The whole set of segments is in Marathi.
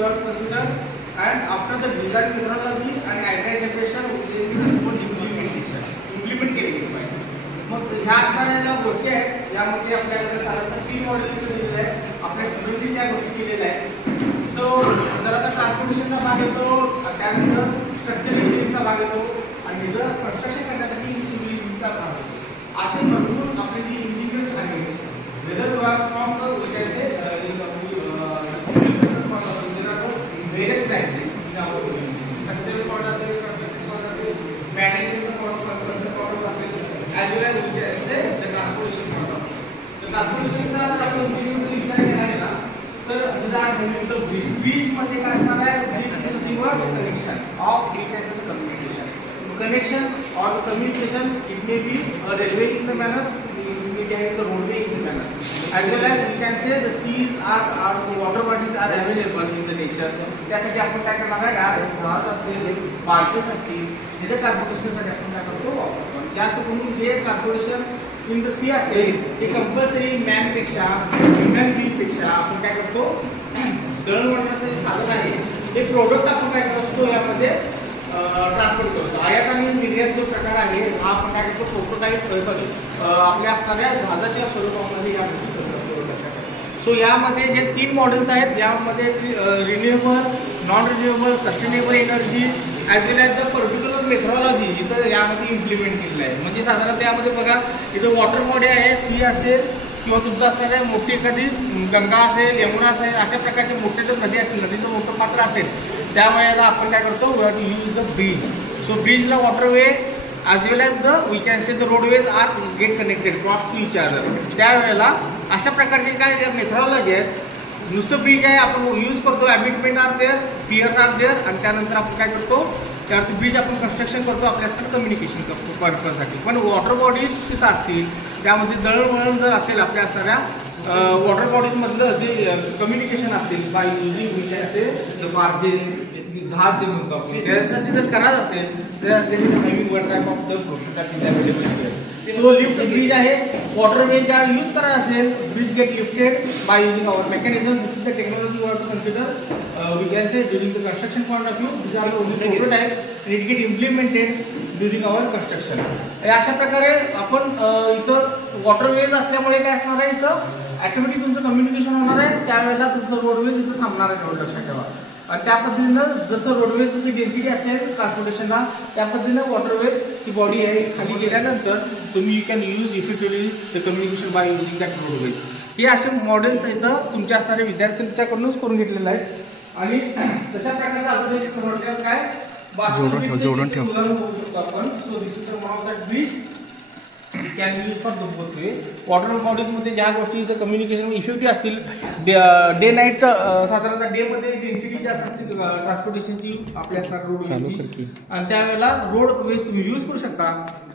you have to consider, and after the design methodology and identification implement केली गेली पाहिजे. मग ह्या असणाऱ्या ज्या गोष्टी आहेत यामध्ये आपल्याकडे साधारणतः 3 मॉडेल्स दिलेले आहेत. आपल्या स्टुडंटनी त्या गोष्टी केलेल्या आहेत. सो जरासा ट्रान्सपोर्टेशनचा भाग येतो, त्यानंतर स्ट्रक्चर इंजिनिअरिंगचा भाग येतो आणि जर कन्स्ट्रक्शन करण्यासाठी सिव्हिल इंजिनिअरिंगचा भाग येतो. असे भरपूर आपले जे इंजिनियर्स आहेत whether from the various branches in our civil. Structural part असेल, construction part असेल, management part, construction part असेल, as well as the transportation part. तर transportation चा जर आपण इंजिनिअरिंग विचार केला आहे ना, तर जर ब्रिज मध्ये काय असणार आहे, connection of different communication. Connection or the communication, it may be a railway in the manner, it may be the roadway in the manner. As well as we can say the seas are the water bodies are available in the nature. त्यासाठी आपण काय करणार आहे, जहाज असतील, बार्जेस असतील, हे ट्रान्सपोर्टेशनसाठी आपण काय करतो वापरतो. जास्त करून जे ट्रान्सपोर्टेशन इन द सी असेल ते कंपल्सरी मॅनपेक्षा ह्युमन बीइंगपेक्षा आपण काय करतो, दळणवळणाचं जे साधन आहे ते प्रोडक्ट आपण काय करतो यामध्ये ट्रान्सपोर्ट करतो. आयात आणि निर्यात जो प्रकार आहे हा आपण काय करतो, प्रोटोटाईप आपल्या असणाऱ्या जहाजाच्या स्वरूपामध्ये या गोष्टी करतो. सो यामध्ये जे 3 मॉडेल्स आहेत यामध्ये renewable, non renewable, sustainable energy as well as the particular methodology इथं यामध्ये इम्प्लिमेंट केलेलं आहे. म्हणजे साधारणतः यामध्ये बघा इथं वॉटर बॉडी आहे, सी असेल किंवा तुमचं असणाऱ्या मोठी एखादी गंगा असेल, यमुना असेल, अशा प्रकारचे मोठे जर नदी असतील, नदीचं मोठं पात्र असेल त्यावेळेला आपण काय करतो, we have to use the bridge. So ब्रिजला waterway as well as the we can say the roadways are get connected cross to each other. त्यावेळेला अशा प्रकारचे काय मेथडॉलॉजी आहेत. नुसतं ब्रिज आहे आपण यूज करतो, abutment are there, piers are there आणि त्यानंतर आपण काय करतो त्यावरती ब्रिज आपण कन्स्ट्रक्शन करतो आपल्या असताना कम्युनिकेशन करतो पर्पजसाठी. पण वॉटर बॉडीज तिथं असतील त्यामध्ये दळणवळण जर असेल आपल्या असणाऱ्या वॉटर बॉडीजमधलं जे कम्युनिकेशन असतील by using we can say the barges, जहाज जे म्हणतो आपण, त्यासाठी जर करायचं असेल तर having one type of the prototype available. So lift bridge आहे, वॉटरवे ज्या यूज करायचं असेल bridge get lifted by using our mechanism. This is the technology we have to consider we can say during the construction point of view. This are the only prototype and it get implemented during our construction. अशा प्रकारे आपण इथं वॉटरवेज असल्यामुळे काय असणार आहे, इथं ॲटोमॅटिक तुमचं कम्युनिकेशन होणार आहे. त्यावेळेला तुमचं रोडवेज इथं थांबणार आहे, लक्षात ठेवा. आणि त्या पद्धतीनं जसं रोडवेज तुमची डेन्सिटी असेल ट्रान्सपोर्टेशनला त्या पद्धतीनं वॉटरवेज ही बॉडी आहे खाली गेल्यानंतर तुम्ही you can use effectively the communication bye using that roadways. हे असे मॉडेल्स इथं तुमच्या असणाऱ्या विद्यार्थ्यांच्याकडूनच करून घेतलेलं आहे. आणि तशा प्रकारचं अजून काय जोडून ठेव आपण. So this is one of that bridge can use for the both way. Water बॉडीजमध्ये ज्या गोष्टीचं कम्युनिकेशन इफेक्टिव्ह असतील डे नाईट, साधारणतः डेमध्ये डेन्सिटी जास्त असते ट्रान्सपोर्टेशनची आपल्या असणार रोडवेची आणि त्यावेळेला रोडवेज तुम्ही यूज करू शकता.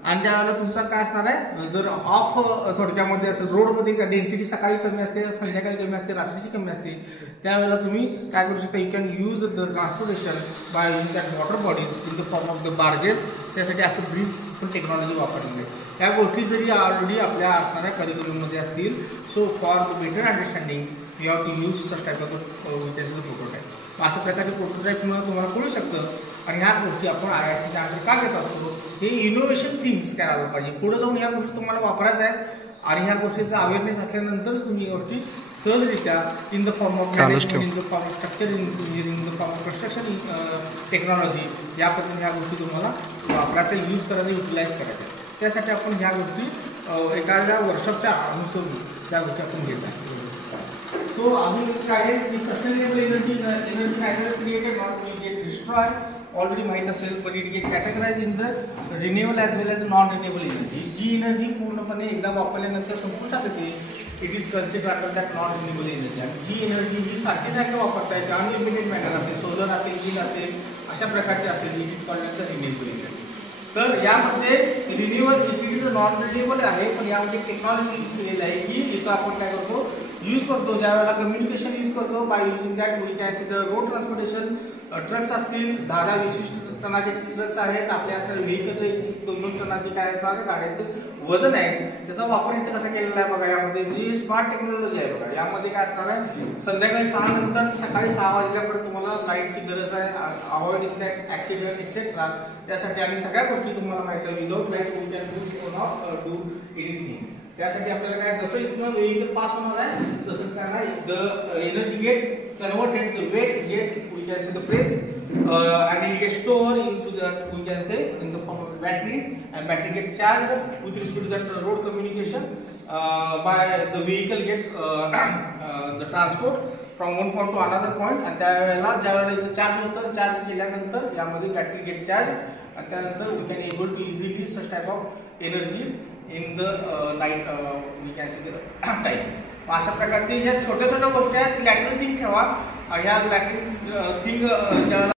आणि ज्यावेळेला तुमचा काय असणार आहे, जर ऑफ थोडक्यामध्ये असेल रोडमध्ये डेन्सिटी सकाळी कमी असते, संध्याकाळी कमी असते, रात्रीची कमी असते, त्यावेळेला तुम्ही काय करू शकता, you can use the transportation bye using that water bodies in the form of the barges. त्यासाठी असं ब्रिज पण टेक्नॉलॉजी वापरलेली आहे. या गोष्टी जरी ऑलरेडी आपल्या असणाऱ्या करिक्युलममध्ये असतील, so for the better understanding we have to use such type of prototype. अशा प्रकारचे प्रोटोटाईपमुळे तुम्हाला कळू शकतं. आणि ह्या गोष्टी आपण IIScच्या अंतर का घेत असतो, हे इनोव्हेशन थिंग्स करायला पाहिजे. पुढे जाऊन ह्या गोष्टी तुम्हाला वापरायच्या आहेत आणि ह्या गोष्टीचा अवेअरनेस असल्यानंतरच तुम्ही या गोष्टी सहजरित्या in the form of management, in the form of structure engineering, in the form of construction technology या पद्धतीने ह्या गोष्टी तुम्हाला वापरायच्या, यूज करायच्या, युटिलाइज करायच्या. त्यासाठी आपण ह्या गोष्टी एखाद्या वर्कशॉपच्या अनुसरून त्या गोष्टी आपण घेत आहे. सो अजून काय आहे की sustainable energy natural created not will get destroy. Already माहीत असेल, पण it get categorize in the renewable as well as non renewable energy. जी एनर्जी पूर्णपणे एकदा वापरल्यानंतर संपुष्टात येते, it is consider under that non renewable energy. आणि जी एनर्जी ही सारखी सारखं वापरता येते, अनलिमिटेड मॅनर असेल, सोलर असेल, विंड असेल, अशा प्रकारचे असेल, it is called the renewable energy. तर यामध्ये रिन्युएबल इज नॉन रिन्युएबल आहे, पण यामध्ये टेक्नॉलॉजी यूज केलेली आहे की इथं आपण काय करतो यूज करतो ज्या वेळेला कम्युनिकेशन यूज करतो by using that we can see the road transportation. Trucks असतील 10-20 टनाचे ट्रक्स आहेत, आपले असणारे व्हेकलचे 2-2 टनाचे काय गाड्यांचे वजन आहे, त्याचा वापर इथे कसा केलेला आहे बघा. यामध्ये जी स्मार्ट टेक्नॉलॉजी आहे बघा, यामध्ये काय असणार आहे संध्याकाळी 6 नंतर सकाळी 6 वाजल्यापर्यंत तुम्हाला लाईटची गरज आहे, अवॉइडिंग दॅट ॲक्सिडेंट एक्सेट्रा. त्यासाठी आम्ही सगळ्या गोष्टी तुम्हाला माहिती आहे without light we can do anything. त्यासाठी आपल्याला काय जसं इथनं व्हेकल पास होणार आहे तसंच काय नाही the energy get converted the weight get we can say the press and it gets stored into the we can say in the form of batteries, and battery get charged with respect to that road communication by the vehicle get the transport from one point to another point. आणि त्यावेळेला ज्यावेळेला इथं चार्ज होतं, चार्ज केल्यानंतर यामध्ये बॅटरी गेट चार्ज आणि त्यानंतर we can able to easily such type of energy in the night we can say time. अशा प्रकारची ह्या छोट्या छोट्या गोष्टी आहेत, लॅटरल थिंग ठेवा. ह्या लॅटरल थिंग ज्यावेळेला